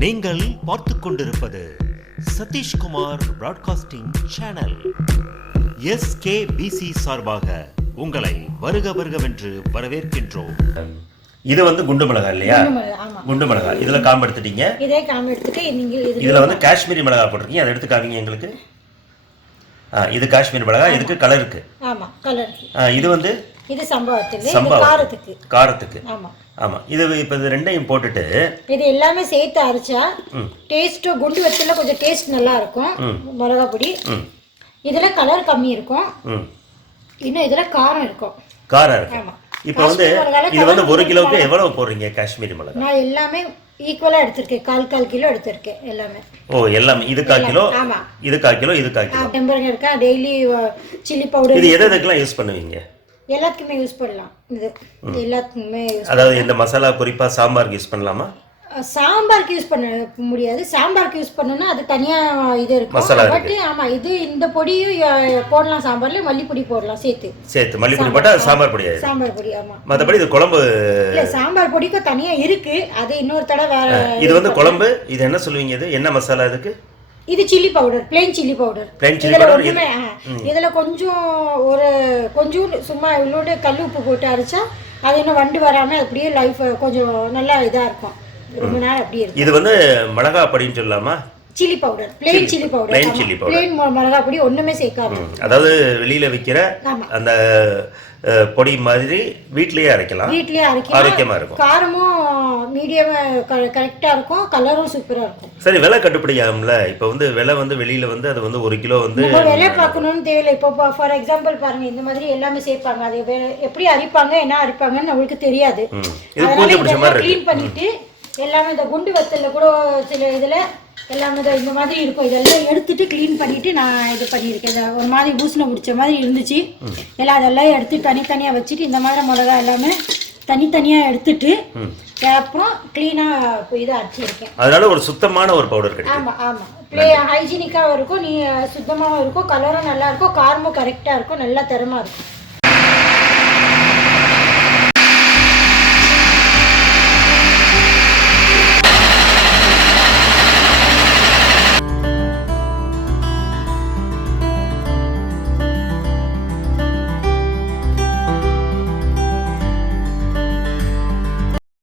நீங்கள் பார்த்து கொண்டிருப்பது சதீஷ்குமார் பிராட்காஸ்டிங் சேனல். SKBC சார்பாக உங்களை வருக வருகவென்று வரவேற்கின்றோம். இது வந்து குண்டு மிளகாய் இல்லையா? குண்டு மிளகாய். இதுல காம்பு எடுத்துட்டீங்க. இதே காம்பு எடுத்துட்டு நீங்க இதுல வந்து காஷ்மீரி மிளகாய் போட்டுருக்கீங்க. அதை எடுத்து காமிங்க எங்களுக்கு. இது காஷ்மீரி மிளகாய். இதுக்கு கலருக்கு. ஆமா, கலர். இது வந்து இது காரத்துக்கு. காரத்துக்கு. ஆமா ஆமா. இது இப்போ இது ரெண்டையும் போட்டுட்டு இது எல்லாமே சேர்த்து அரைச்சா டேஸ்ட் குண்டு வத்தல்ல கொஞ்சம் டேஸ்ட் நல்லா இருக்கும். மிளகாய் பொடி இதுல கலர் கம்மி இருக்கும், இன்னும் இதுல காரம் இருக்கும். காரம் இருக்கும். ஆமா. இப்போ வந்து இது வந்து 1 கிலோவுக்கு எவ்வளவு போடுறீங்க காஷ்மீரி மிளகாய்? நான் எல்லாமே ஈக்குவலா எடுத்துர்க்கேன். கால் கிலோ எடுத்துர்க்கேன் எல்லாமே. ஓ, எல்லாமே இது 1/4 கிலோ. ஆமா, இது 1/4 கிலோ, இது 1/4 கிலோ. டெம்பரங்க இருக்கா. Daily chilli powder. இது எதுக்கெல்லாம் யூஸ் பண்ணுவீங்க? எல்லாத்துக்குமே யூஸ் பண்ணலாம். இது எல்லாத்துக்குமே யூஸ். அதாவது இந்த மசாலா குறிப்பா சாம்பாருக்கு யூஸ் பண்ணலாமா? சாம்பாருக்கு யூஸ் பண்ண முடியாது. சாம்பாருக்கு யூஸ் பண்ணனும்னா அது தனியா இது இருக்கும். பட் ஆமா, இது இந்த பொடியும் போடலாம். சாம்பார்ல மல்லிப்பொடி போடலாம் சேர்த்து. மல்லிப்பொடி போட்டா சாம்பார் பொடி ஆயிடும். சாம்பார் பொடி. ஆமா. மத்தபடி இது குழம்பு இல்ல, சாம்பார் பொடிக்கு தனியா இருக்கு. அது இன்னொரு தடவை வேற. இது வந்து குழம்பு. இது என்ன சொல்லுவீங்க? இது என்ன மசாலா இதுக்கு? இது chilli powder, plain chilli powder. இதுல கொஞ்சம் சும்மா இவ்வளோட கல் உப்பு போட்டு அரைச்சா அது இன்னும் வண்டு வராம அப்படியே லைஃப் கொஞ்சம் நல்லா இதா இருக்கும். ரொம்ப நாள் அப்படியே இருக்கும். இது வந்து மிளகாய் பொடின்னு சொல்லலாமா? Chilli powder, plain chilli powder. Plain மிளகாய் பொடி ஒண்ணுமே சேர்க்காம. அதாவது வெளியில விக்கிற அந்த பொடி மாதிரி வீட்லயே அரைக்கலாம். ஆரோக்கியமா இருக்கும். காரமும் மீடியம் கரெக்டா இருக்கும். கலரும் சூப்பரா இருக்கும். சரி, விலை கட்டுப்படி ஆகும்ல? இப்போ வந்து விலை வந்து வெளியில வந்து அது வந்து 1 கிலோ வந்து விலை பார்க்கணும்னு தேவையில்லை. இப்போ ஃபார் எக்ஸாம்பிள் பாருங்க, இந்த மாதிரி எல்லாமே சேர்ப்பாங்க. அது எப்படி அரிப்பாங்க, என்ன அரிப்பாங்கன்னு நம்மளுக்கு தெரியாது. க்ளீன் பண்ணிட்டு எல்லாமே இந்த குண்டு வத்தல்ல கூட சில இதுல எல்லாமே இந்த மாதிரி இருக்கும். இதெல்லாம் எடுத்துட்டு க்ளீன் பண்ணிட்டு நான் இது பண்ணியிருக்கேன். ஒரு மாதிரி பூசணை பிடிச்ச மாதிரி இருந்துச்சு. எல்லாம் அதெல்லாம் எடுத்து தனித்தனியாக வச்சுட்டு இந்த மாதிரி மிளகா எல்லாமே தனித்தனியாக எடுத்துட்டு அப்புறம் க்ளீனாக இதை அரைச்சிருக்கேன். அதனால ஒரு சுத்தமான ஒரு பவுடர் கிடைக்கும். ஆமாம் ஆமாம். ஹைஜீனிக்காகவும் இருக்கும், நீ சுத்தமாகவும் இருக்கும், கலரும் நல்லா இருக்கும், காரமும் கரெக்டாக இருக்கும், நல்லா தரமாக இருக்கும்.